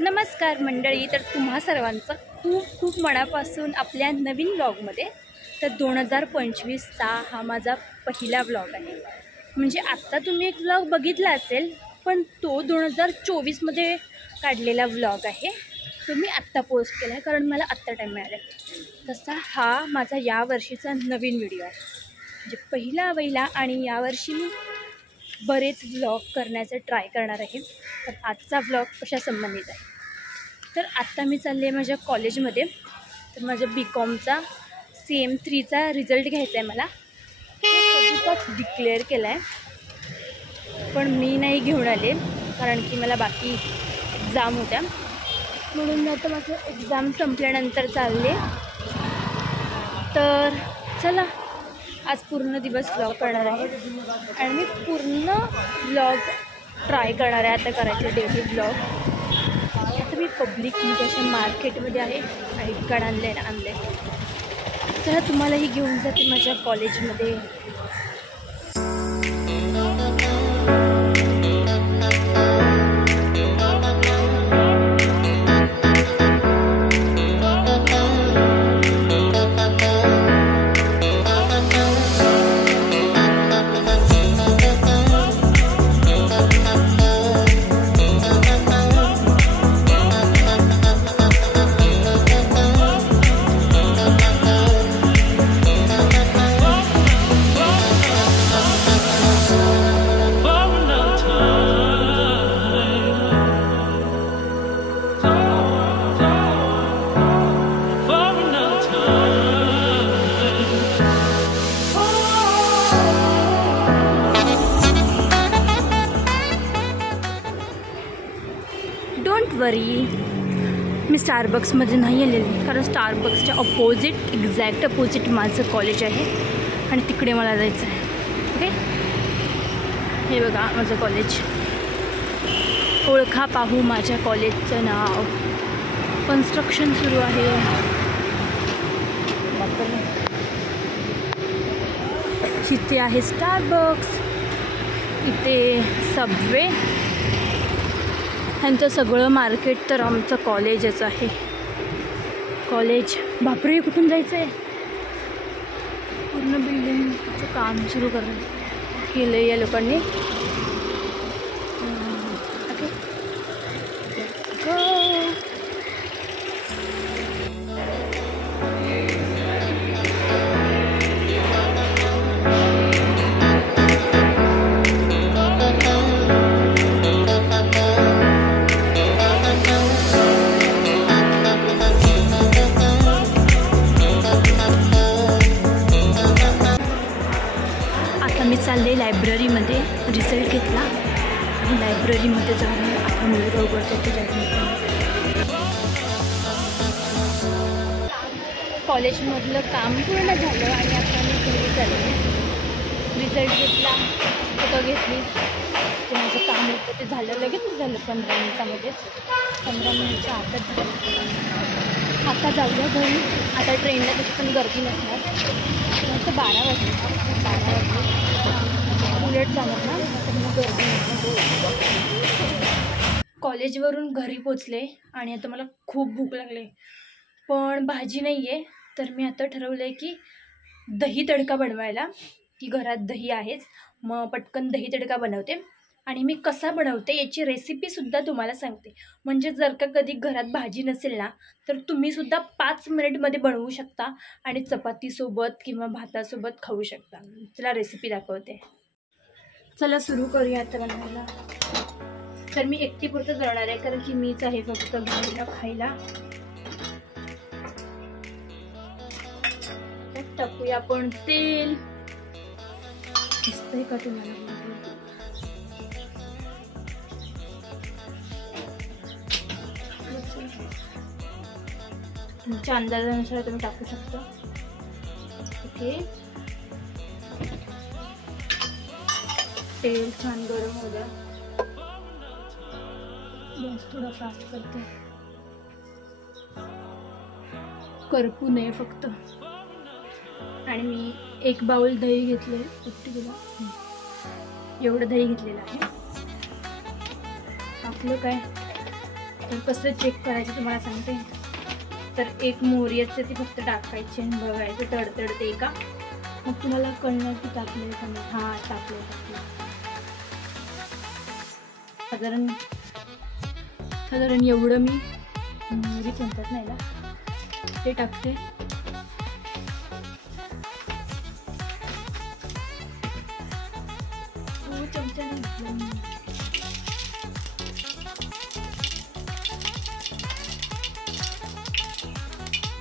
नमस्कार मंडळी, तर तुम्हा सर्वांचं खूप खूप मनापासून आपल्या नवीन व्लॉगमध्ये. तर 2025चा हा माझा पहिला व्लॉग आहे. म्हणजे आत्ता तुम्ही एक व्लॉग बघितला असेल, पण तो 2024मध्ये काढलेला व्लॉग आहे. तो मी आत्ता पोस्ट केला आहे, कारण मला आत्ता टाईम मिळाला. तसा हा माझा यावर्षीचा नवीन व्हिडिओ आहे. म्हणजे पहिला आणि यावर्षी मी बरेच व्लॉग करण्याचं ट्राय करणार आहे. तर आजचा व्लॉग कशा संबंधित आहे, तर आत्ता मी चालले आहे माझ्या कॉलेजमध्ये. तर माझ्या BComचा CM3चा रिझल्ट घ्यायचा आहे मला. कधीच डिक्लेअर केला आहे, पण मी नाही घेऊन आले कारण की मला बाकी एक्झाम होत्या. म्हणून मी आता माझं एक्झाम संपल्यानंतर चालले. तर चला, आज पूर्ण दिवस व्लॉग करणार आहे आणि मी पूर्ण व्लॉग ट्राय करणार आहे आता करायचे, डेली व्लॉग. आता मी पब्लिकमध्ये अशा मार्केटमध्ये आहे, आय डी कार्ड आणले. चला तुम्हालाही घेऊन जाते माझ्या कॉलेजमध्ये. डोंट वरी, मी स्टारबक्समध्ये नाही आलेली, कारण स्टारबक्सच्या एक्झॅक्ट अपोजिट माझं कॉलेज आहे आणि तिकडे मला जायचं आहे. ओके, हे बघा माझं कॉलेज. ओळखा पाहू माझ्या कॉलेजचं नाव. कन्स्ट्रक्शन सुरू आहे. इथे आहे स्टारबक्स, इथे सबवे. ह्यांचं सगळं मार्केट तर आमचं कॉलेजच आहे. कॉलेज, बापरे कुठून जायचं आहे. पूर्ण बिल्डिंगचं काम सुरू केलं आहे या लोकांनी. मी चालले लायब्ररीमध्ये. रिझल्ट घेतला आणि लायब्ररीमध्ये जाऊन आता मुलगा उघडतो ते जाऊन. कॉलेजमधलं काम पूर्ण झालं आणि आता मी घरी चालले. रिझल्ट घेतला, फोटो घेतली, ते माझं काम होतं ते झालं, लगेच झालं 15 मिनिटामध्येच. 15 मिनिटच्या आतच झालं. आता जाऊया घरी. आता ट्रेनला तशी पण गर्दी नसणार. फक्त 12 वाजले उलट जाणार ना, तर मग गर्दी नसणार. कॉलेजवरून घरी पोचले आणि आता मला खूप भूक लागली, पण भाजी नाही आहे. तर मी आता ठरवलं आहे की दही तडका बनवायला, की घरात दही आहेच, मग पटकन दही तडका बनवते. आणि मी कसा बनवते याची रेसिपीसुद्धा तुम्हाला सांगते. म्हणजे जर का कधी घरात भाजी नसेल ना, तर तुम्हीसुद्धा 5 मिनिटमध्ये बनवू शकता आणि चपातीसोबत किंवा भातासोबत खाऊ शकता. चला रेसिपी दाखवते. चला सुरू करूया आता बनवायला. तर मी एकटी पुरतं करणार आहे, कारण की मीच आहे फक्त घरी खायला. टाकूया आपण तेल. दिसतंय का तुम्हाला? तुमच्या अंदाजानुसार तुम्ही टाकू शकता. ओके, तेल छान गरम हो द्या. गॅस थोडा फास्ट करते, करपू नये फक्त. आणि मी 1 बाउल दही घेतले, एवढं दही घेतलेलं आहे. आपलं काय तर कसं चेक करायचं तुम्हाला सांगते. तर एक मोहरी असते ती फक्त टाकायची आणि बघायचं तडतडते का, मग तुम्हाला कळणार की टाकले का नाही. हां, टाकले. साधारण एवढं मी मोहरी चमचत नाही ना ते टाकते. चमचा नाही.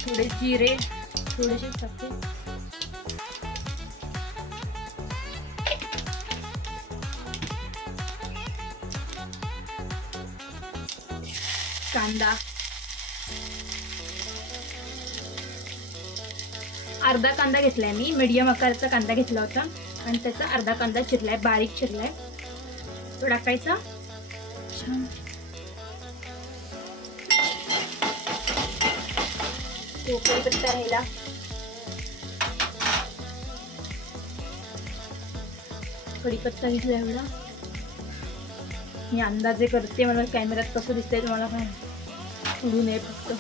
थोडे जिरे थोडेसे टाकते. कांदा अर्धा कांदा घेतलाय मी, मीडियम आकाराचा कांदा घेतला होता आणि त्याचा अर्धा कांदा चिरलाय, बारीक चिरलाय. तो टाकायचा. छान कढीपत्ता राहिला. कढीपत्ता घेतला एवढा. मी अंदाजे करते, मला कॅमेऱ्यात कसं दिसतंय तुम्हाला काय उडू नये फक्त.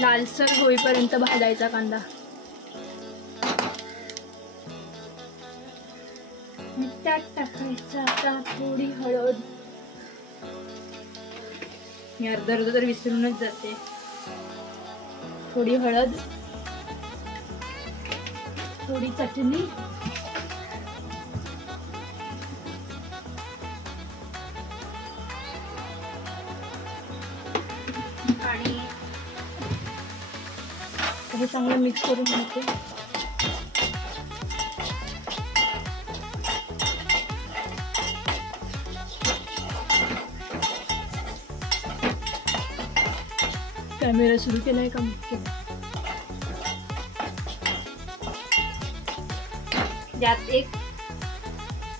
लालसर होईपर्यंत भाजायचा कांदा. त्यात टाकायचं आता थोडी हळद. मी अर्ध तर विसरूनच जाते. थोडी हळद, थोडी चटणी, आणि हे चांगलं मिक्स करून घेते. कॅमेरा सुरू केलाय का मुख्य. यात एक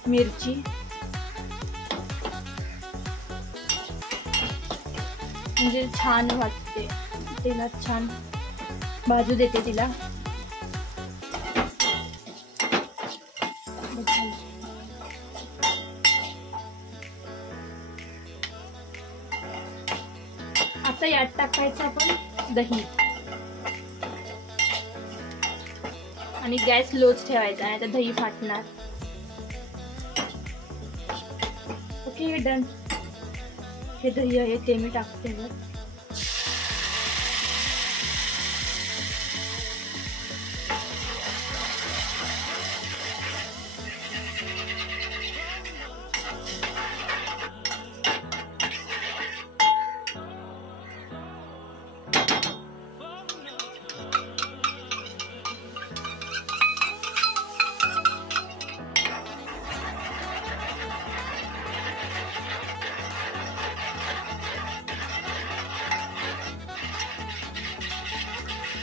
मिरची, म्हणजे छान वाटते, तेलात छान भाजू देते तिला. आता यात टाकायचं आपण दही आणि गॅस लोच ठेवायचा, नाही तर दही फाटणार. Okay, done. हे दही आहे ते मी टाकते.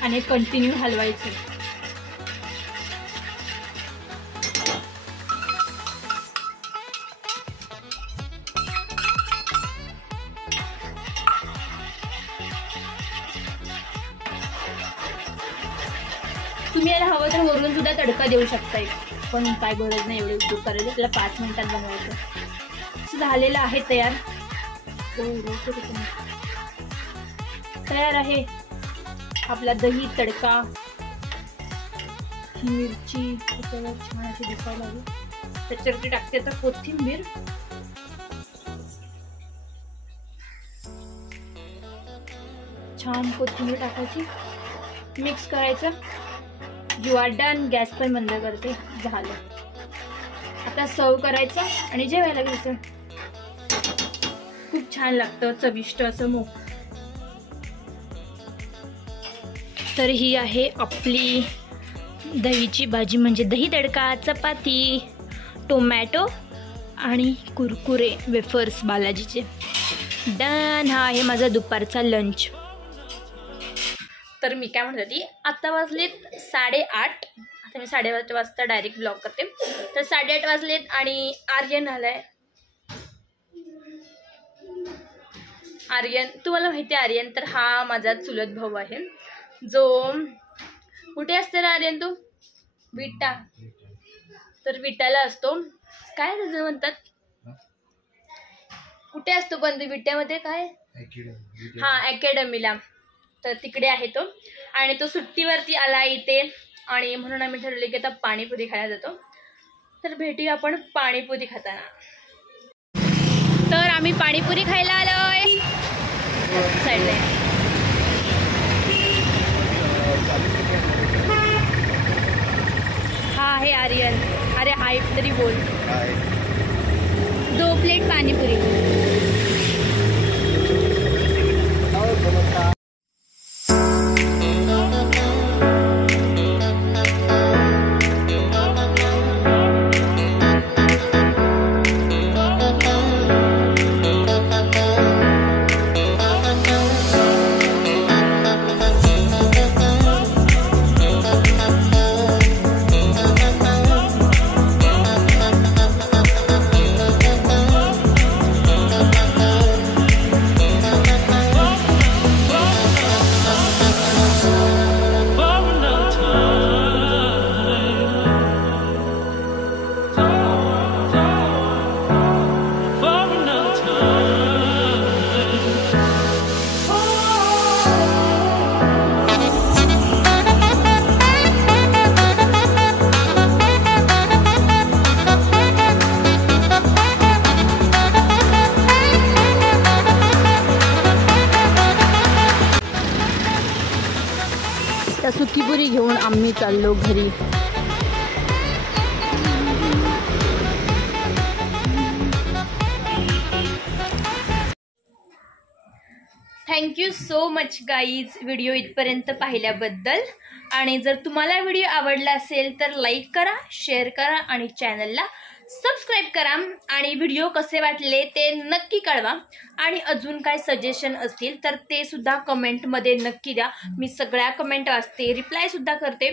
आणि कंटिन्यू हलवायचं. तुम्ही याला हवं तर वरून सुद्धा तडका देऊ शकताय, पण काय गरज नाही एवढे उद्योग करायचं. त्याला 5 मिनिटात बनवायचं. झालेलं आहे तयार. तयार आहे आपला दही तडका. ही मिरची त्याच्यावर छान अशी दिसायला लागली. त्याच्यावरती टाकते आता कोथिंबीर. छान कोथिंबीर टाकायची, मिक्स करायचं. You R done. गॅस पण बंद करते. झालं. आता सर्व करायचं आणि जेवायला घ्यायचं. खूप छान लागतं, चविष्ट असं मोक. तर ही आहे आपली दहीची भाजी, म्हणजे दही तडका, चपाती, टोमॅटो आणि कुरकुरे वेफर्स बालाजीचे. डन. हा आहे माझा दुपारचा लंच. तर मी काय म्हणत होती, आत्ता वाजलेत 8:30. आता मी 8:30 वाजता डायरेक्ट ब्लॉग करते. तर 8:30 वाजलेत आणि आर्यन आलाय. आर्यन, तुम्हाला माहिती आहे आर्यन तर हा माझा चुलत भाऊ आहे, जो कुठे असते ना आर्यन तू? विटा. तर विटाला असतो, काय त्याचं म्हणतात, कुठे असतो पण तो विट्यामध्ये, काय, हां अकॅडमीला, तर तिकडे आहे तो. आणि तो सुट्टीवरती आला इथे आणि म्हणून आम्ही ठरवले की आता पाणीपुरी खायला जातो. तर भेटूया आपण पाणीपुरी खाताना. तर आम्ही पाणीपुरी खायला आलोय साईडला. हा आहे आर्यन. अरे हाय तरी बोल. 2 प्लेट पाणीपुरी. त्या सुकीपुरी घेऊन आम्ही चाललो घरी. Thank you so much guys video इथपर्यंत पाहिल्याबद्दल. आणि जर तुम्हाला व्हिडिओ आवडला असेल तर लाईक करा, शेअर करा आणि चॅनलला सबस्क्राईब करा. आणि व्हिडिओ कसे वाटले ते नक्की कळवा. आणि अजून काय सजेशन असतील तर ते सुद्धा कमेंटमध्ये नक्की द्या. मी सगळ्या कमेंट वाचते, रिप्लायसुद्धा करते.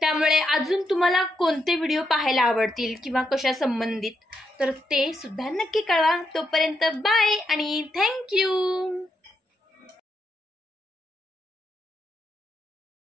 त्यामुळे अजून तुम्हाला कोणते व्हिडिओ पाहायला आवडतील किंवा कशा संबंधित तर ते सुद्धा नक्की कळवा. तोपर्यंत बाय आणि थँक्यू.